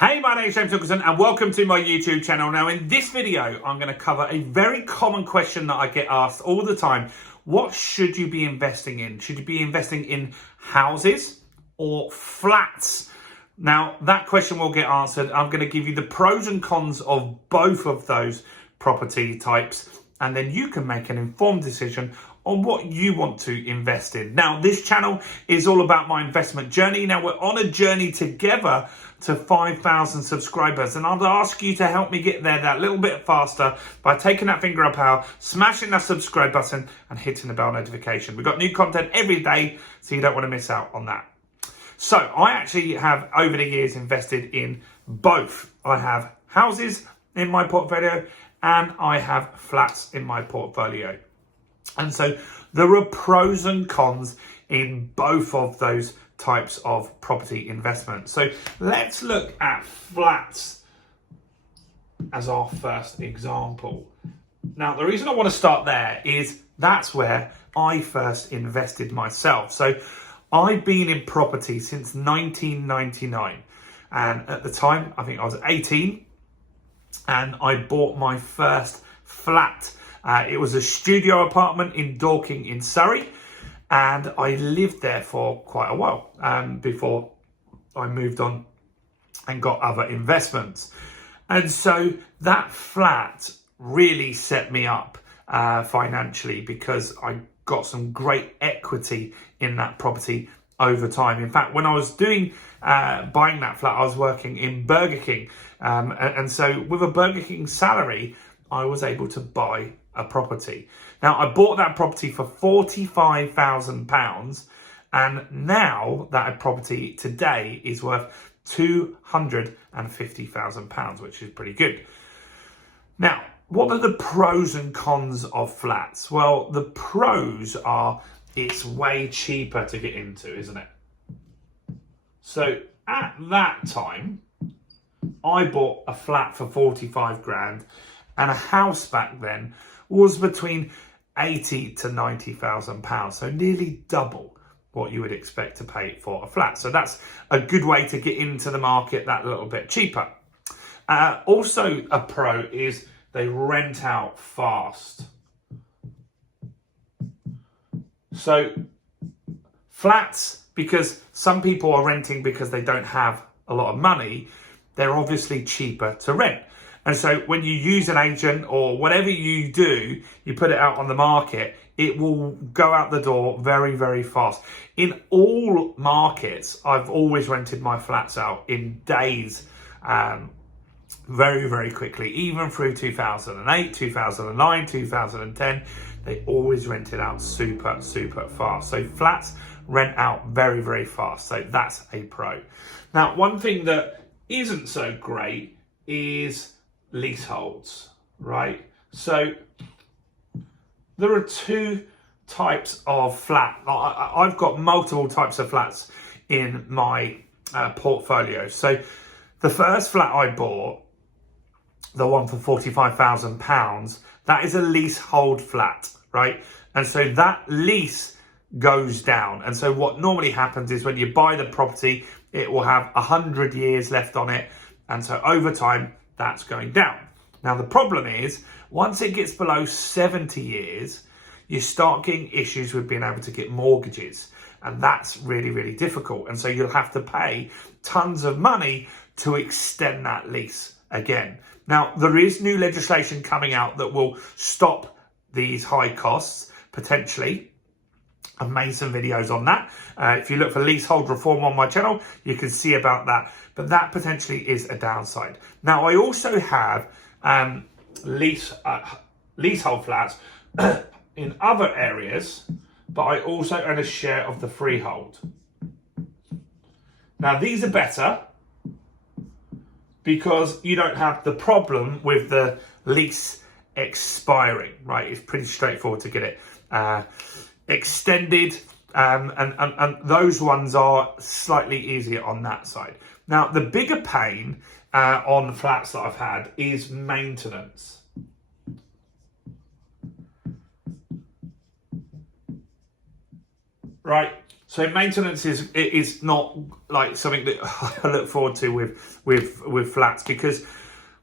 Hey, my name is James Nicholson and welcome to my YouTube channel. Now in this video, I'm going to cover a very common question that I get asked all the time. What should you be investing in? Should you be investing in houses or flats? Now that question will get answered. I'm going to give you the pros and cons of both of those property types, and then you can make an informed decision on what you want to invest in. Now, this channel is all about my investment journey. Now, we're on a journey together to 5,000 subscribers, and I'd ask you to help me get there that little bit faster by taking that finger up high, smashing that subscribe button and hitting the bell notification. We've got new content every day, so you don't want to miss out on that. So I actually have, over the years, invested in both. I have houses in my portfolio and I have flats in my portfolio. And so there are pros and cons in both of those types of property investment. So let's look at flats as our first example. Now, the reason I want to start there is that's where I first invested myself. So I've been in property since 1999. And at the time, I think I was 18 and I bought my first flat. It was a studio apartment in Dorking in Surrey, and I lived there for quite a while before I moved on and got other investments. And so that flat really set me up financially because I got some great equity in that property over time. In fact, when I was buying that flat, I was working in Burger King. And so with a Burger King salary, I was able to buy a property. Now, I bought that property for £45,000, and now that property today is worth £250,000, which is pretty good. Now, what are the pros and cons of flats? Well, the pros are it's way cheaper to get into, isn't it? So at that time, I bought a flat for 45 grand, and a house back then was between 80 to 90,000 pounds. So nearly double what you would expect to pay for a flat. So that's a good way to get into the market that little bit cheaper. Also a pro is they rent out fast. So flats, because some people are renting because they don't have a lot of money, they're obviously cheaper to rent. And so when you use an agent or whatever you do, you put it out on the market, it will go out the door very, very fast. In all markets, I've always rented my flats out in days, very, very quickly. Even through 2008, 2009, 2010, they always rented out super, super fast. So flats rent out very, very fast. So that's a pro. Now, one thing that isn't so great is leaseholds, right? So there are two types of flat. I've got multiple types of flats in my portfolio. So the first flat I bought, the one for £45,000, that is a leasehold flat, right? And so that lease goes down. And so what normally happens is when you buy the property, it will have 100 years left on it. And so over time, that's going down. Now, the problem is, once it gets below 70 years, you start getting issues with being able to get mortgages. And that's really, really difficult. And so you'll have to pay tons of money to extend that lease again. Now, there is new legislation coming out that will stop these high costs, potentially. I've made some videos on that. If you look for leasehold reform on my channel, you can see about that. But that potentially is a downside. Now, I also have leasehold flats in other areas, but I also own a share of the freehold. Now, these are better because you don't have the problem with the lease expiring, right? It's pretty straightforward to get it extended, and those ones are slightly easier on that side. Now, the bigger pain on flats that I've had is maintenance. Right, so So maintenance is not like something that I look forward to with flats, because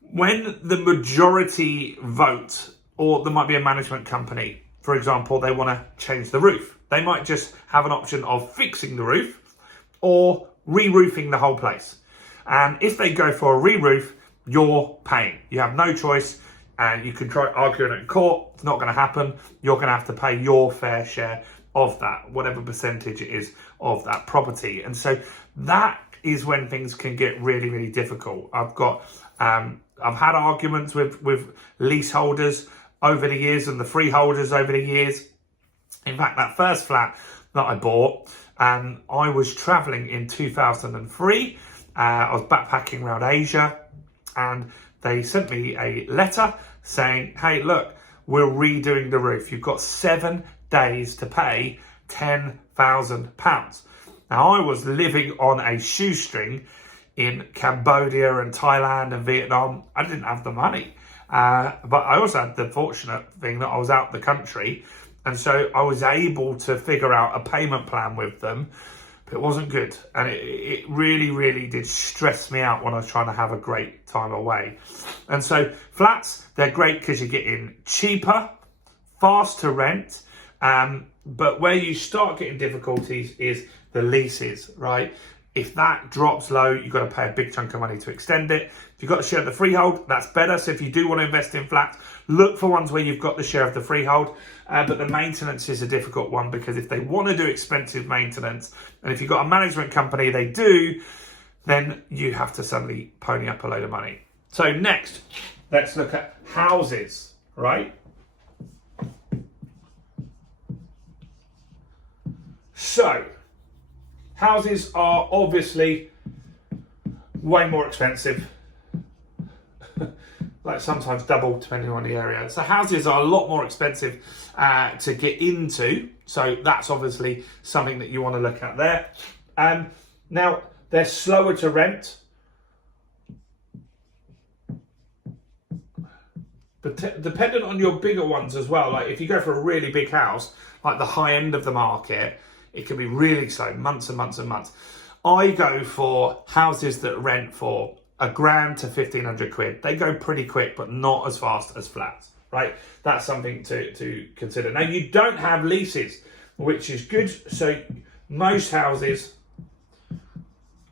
when the majority vote, or there might be a management company, for example, they want to change the roof. They might just have an option of fixing the roof or re-roofing the whole place. And if they go for a re-roof, you're paying. You have no choice, and you can try arguing it in court. It's not going to happen. You're going to have to pay your fair share of that, whatever percentage it is of that property. And so that is when things can get really, really difficult. I've had arguments with leaseholders over the years and the freeholders over the years. In fact, that first flat that I bought, I was traveling in 2003. I was backpacking around Asia, and they sent me a letter saying, hey, look, we're redoing the roof. You've got 7 days to pay £10,000. Now, I was living on a shoestring in Cambodia and Thailand and Vietnam. I didn't have the money, but I also had the fortunate thing that I was out the country, and so I was able to figure out a payment plan with them. But it wasn't good, and it really, really did stress me out when I was trying to have a great time away. And so flats, they're great because you get in cheaper, fast to rent, but where you start getting difficulties is the leases, right? If that drops low, you've got to pay a big chunk of money to extend it. If you've got to share the freehold, that's better. So if you do want to invest in flats, look for ones where you've got the share of the freehold. But the maintenance is a difficult one, because if they want to do expensive maintenance, and if you've got a management company, they do, then you have to suddenly pony up a load of money. So next, let's look at houses, right? So houses are obviously way more expensive, like sometimes double depending on the area. So houses are a lot more expensive to get into. So that's obviously something that you want to look at there. Now, they're slower to rent. But dependent on your bigger ones as well. Like if you go for a really big house, like the high end of the market, it can be really slow, months and months and months. I go for houses that rent for £1,000 to 1,500 quid. They go pretty quick, but not as fast as flats, right? That's something to consider. Now, you don't have leases, which is good. So most houses,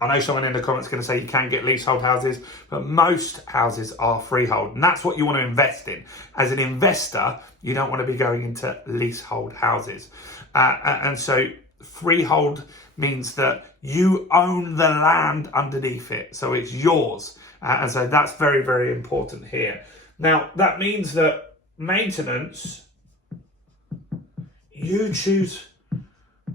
I know someone in the comments is going to say you can get leasehold houses, but most houses are freehold. And that's what you want to invest in. As an investor, you don't want to be going into leasehold houses. And so freehold means that you own the land underneath it. So it's yours. And so that's very, very important here. Now, that means that maintenance, you choose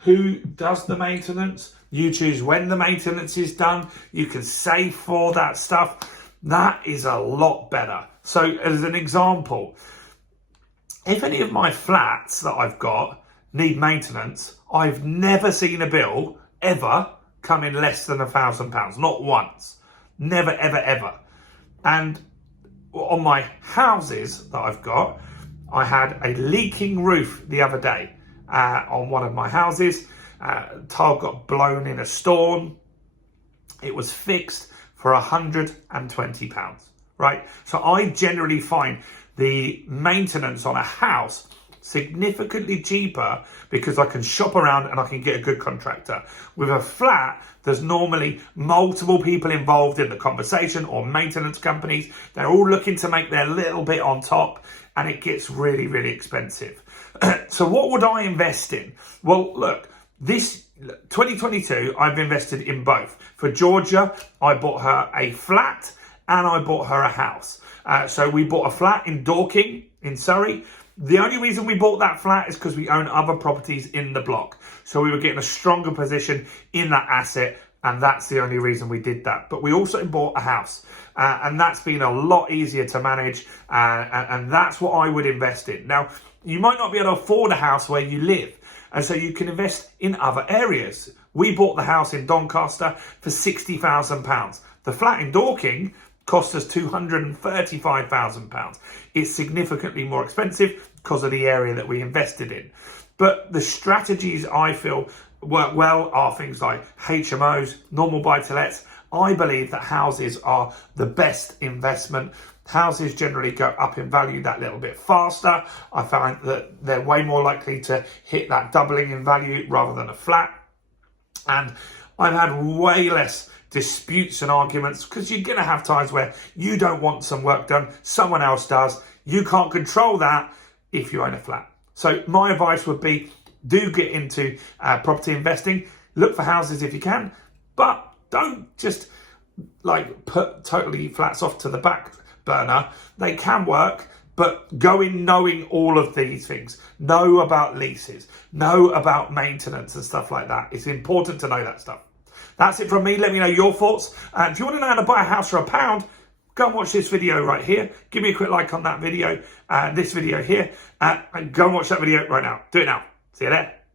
who does the maintenance. You choose when the maintenance is done. You can save for that stuff. That is a lot better. So as an example, if any of my flats that I've got need maintenance, I've never seen a bill ever come in less than £1,000. Not once. Never, ever, ever. And on my houses that I've got, I had a leaking roof the other day on one of my houses. Tile got blown in a storm. It was fixed for £120, right? So I generally find the maintenance on a house significantly cheaper because I can shop around and I can get a good contractor. With a flat, there's normally multiple people involved in the conversation, or maintenance companies. They're all looking to make their little bit on top, and it gets really, really expensive. So what would I invest in? Well, look, this 2022, I've invested in both. For Georgia, I bought her a flat and I bought her a house. So we bought a flat in Dorking in Surrey. The only reason we bought that flat is because we own other properties in the block. So we were getting a stronger position in that asset, and that's the only reason we did that. But we also bought a house, and that's been a lot easier to manage, and that's what I would invest in. Now, you might not be able to afford a house where you live, and so you can invest in other areas. We bought the house in Doncaster for £60,000. The flat in Dorking cost us £235,000. It's significantly more expensive because of the area that we invested in. But the strategies I feel work well are things like HMOs, normal buy-to-lets. I believe that houses are the best investment. Houses generally go up in value that little bit faster. I find that they're way more likely to hit that doubling in value rather than a flat. And I've had way less disputes and arguments, because you're going to have times where you don't want some work done, someone else does. You can't control that if you own a flat. So my advice would be, do get into property investing. Look for houses if you can, but don't just like put totally flats off to the back burner. They can work, but go in knowing all of these things. Know about leases, know about maintenance and stuff like that. It's important to know that stuff. That's it from me. Let me know your thoughts. If you want to know how to buy a house for £1, go and watch this video right here. Give me a quick like on that video, this video here, and go and watch that video right now. Do it now. See you there.